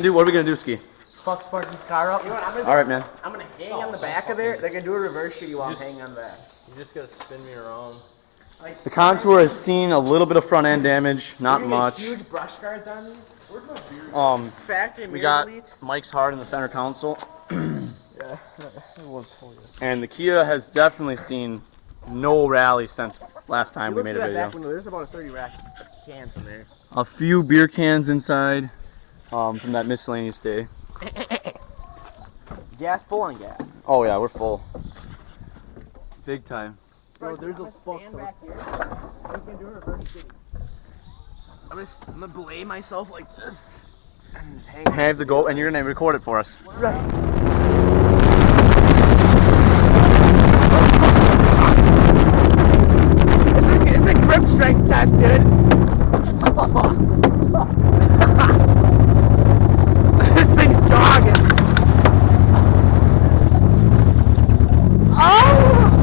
gonna do? What are we gonna do, Ski? Fuck Sparky's car up. You know what, All right, man. I'm gonna hang on the back of there. They're gonna do a reverse shitty while I'm hanging on the back. You just gotta spin me around. Like, The Contour has seen a little bit of front end damage, not we're gonna much. get huge brush guards on these. Factory We mirror got delete. Mike's Hard in the center console, Yeah, it was full. and the Kia has definitely seen no rally since last time You we look made through a that video. back window, there's about a 30 rack of cans in there. A few beer cans inside from that miscellaneous day. Gas, full on gas. Oh yeah, we're full. Big time. Bro, there's a stand back here. I'm just gonna do a reverse shitty. I'm gonna belay myself like this. And just hang. Have the go, and you're gonna record it for us. Right. It's a grip strength test, dude. This thing's dogging. Oh!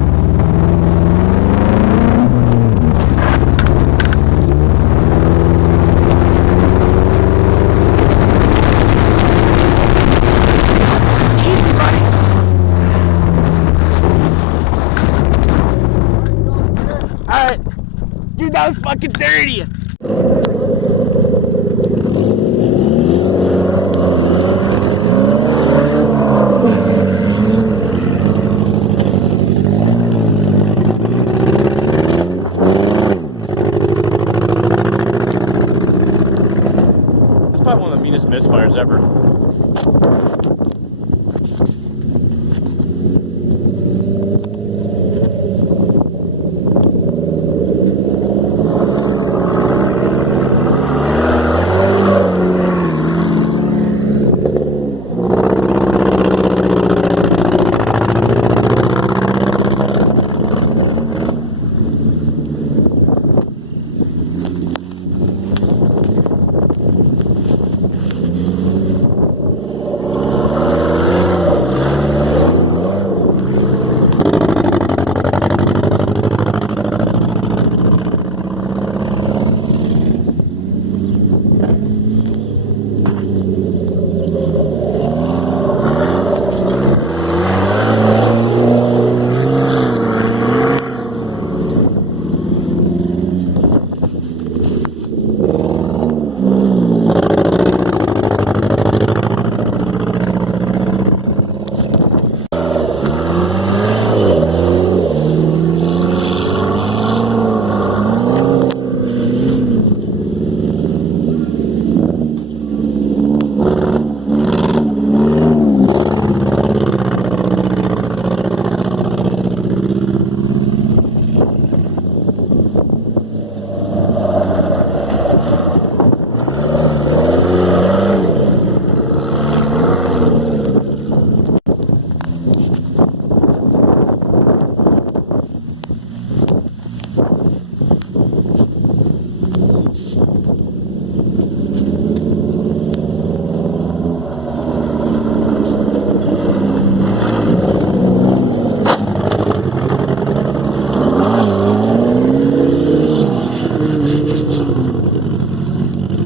Easy, buddy. Alright. Dude, that was fucking dirty. That's probably one of the meanest misfires ever.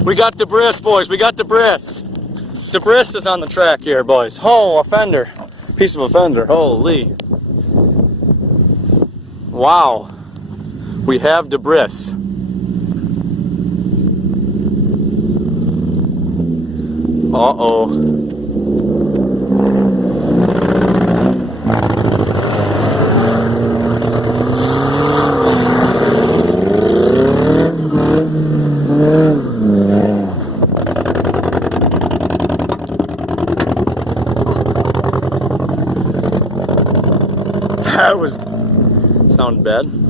We got debris, boys. We got debris. Debris is on the track here, boys. Oh, a fender. Piece of a fender. Holy. Wow. We have debris. Uh-oh. That was sounded bad.